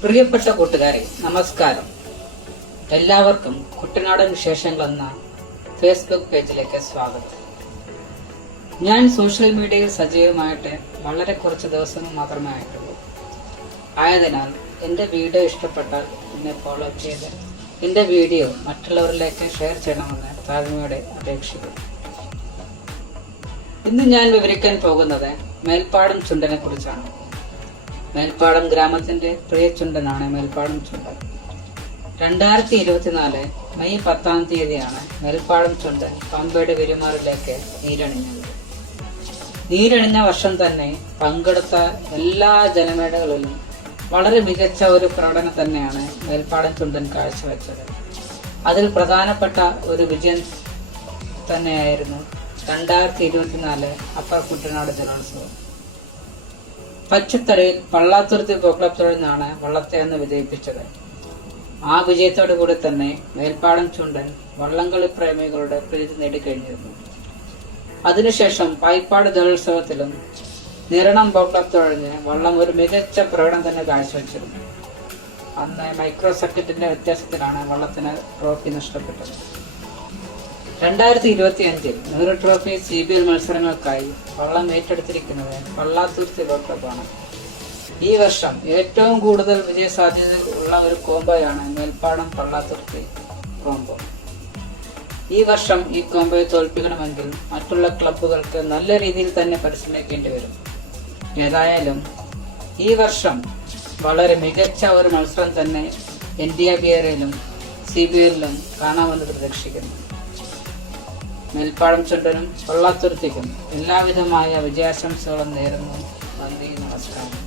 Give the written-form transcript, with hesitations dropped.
പ്രിയപ്പെട്ട കൂട്ടുകാരെ, നമസ്കാരം. എല്ലാവർക്കും കുട്ടനാടൻ വിശേഷങ്ങൾ എന്ന ഫേസ്ബുക്ക് പേജിലേക്ക് സ്വാഗതം. ഞാൻ സോഷ്യൽ മീഡിയയിൽ സജീവമായിട്ട് വളരെ കുറച്ച് ദിവസങ്ങൾ മാത്രമേ ആയിട്ടുള്ളൂ. ആയതിനാൽ എന്റെ വീഡിയോ ഇഷ്ടപ്പെട്ടാൽ എന്നെ ഫോളോ ചെയ്ത് എന്റെ വീഡിയോ മറ്റുള്ളവരിലേക്ക് ഷെയർ ചെയ്യണമെന്ന് താഴ്മയോടെ അപേക്ഷിക്കുന്നു. ഇന്ന് ഞാൻ വിവരിക്കാൻ പോകുന്നത് മേൽപ്പാടം ചുണ്ടനെ കുറിച്ചാണ്. മേൽപ്പാടം ഗ്രാമത്തിന്റെ പ്രിയ ചുണ്ടനാണ് മേൽപ്പാടം ചുണ്ടൻ. 2024 മെയ് 10 മേൽപ്പാടം ചുണ്ടൻ പമ്പയുടെ പെരുമാറിലേക്ക് നീരണിഞ്ഞത്. നീരണിഞ്ഞ വർഷം തന്നെ പങ്കെടുത്ത എല്ലാ ജലമേളകളിലും വളരെ മികച്ച ഒരു പ്രകടനം തന്നെയാണ് മേൽപ്പാടം ചുണ്ടൻ കാഴ്ചവെച്ചത്. അതിൽ പ്രധാനപ്പെട്ട ഒരു വിജയം തന്നെയായിരുന്നു 2024 അപ്പർ കുട്ടനാട് ജലോത്സവം. പച്ചത്തറയിൽ പള്ളാത്തുരുത്തി പോക്കളത്തോടെ നിന്നാണ് വള്ളത്തെ അന്ന് വിജയിപ്പിച്ചത്. ആ വിജയത്തോടു കൂടി തന്നെ മേൽപ്പാടം ചുണ്ടൻ വള്ളംകളി പ്രേമികളുടെ പ്രീതി നേടിക്കഴിഞ്ഞിരുന്നു. അതിനുശേഷം പായിപ്പാട് ജലോത്സവത്തിലും നിരണം പോക്കളത്തോഴിഞ്ഞ് വള്ളം ഒരു മികച്ച പ്രകടനം തന്നെ കാഴ്ചവെച്ചിരുന്നു. അന്ന് മൈക്രോ സെക്കൻഡിന്റെ വ്യത്യാസത്തിലാണ് വള്ളത്തിന് ട്രോഫി നഷ്ടപ്പെട്ടത്. 2025 നെഹ്റു ട്രോഫി CBL മത്സരങ്ങൾക്കായി വള്ളം ഏറ്റെടുത്തിരിക്കുന്നത് പള്ളാത്തുരുത്തി ബോട്ട് ക്ലബ്ബാണ്. ഈ വർഷം ഏറ്റവും കൂടുതൽ വിജയ സാധ്യത ഉള്ള ഒരു കോംബോയാണ് മേൽപ്പാടം പള്ളാത്തുരുത്തി കോംബോ. ഈ വർഷം ഈ കോംബോയെ തോൽപ്പിക്കണമെങ്കിൽ മറ്റുള്ള ക്ലബ്ബുകൾക്ക് നല്ല രീതിയിൽ തന്നെ പരിശ്രമിക്കേണ്ടി വരും. ഏതായാലും ഈ വർഷം വളരെ മികച്ച ഒരു മത്സരം തന്നെ NDABRയിലും CBLിലും കാണാമെന്ന് പ്രതീക്ഷിക്കുന്നു. മേൽപ്പാടം ചുണ്ടനും പള്ളാത്തുരുത്തിക്കും എല്ലാവിധമായ വിജയാശംസകളും നേരുന്നു. നന്ദി, നമസ്കാരം.